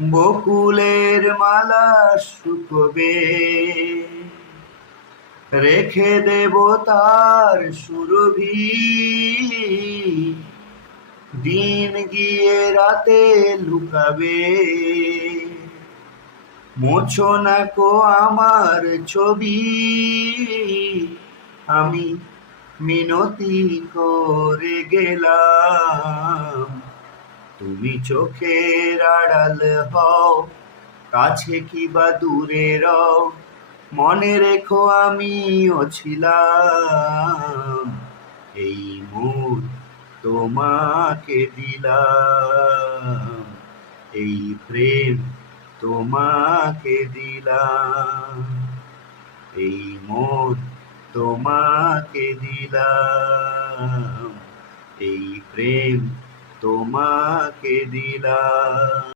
বকুলের মালা শুকোবে, রেখে দেব তার সুরভি। দিন গিয়ে রাতে লুকাবে, মোছো না কো আমার ছবি। আমি মিনতি করে গেলাম, তুমি চোখের আড়াল হও, কাছে কিবা দূরে রও, মনে রেখো আমিও ছিলাম। এই মন তোমাকে দিলাম, এই প্রেম তোমাকে দিলাম, এই মন তোমাকে দিলাম, এই প্রেম তোমাকে দিলাম।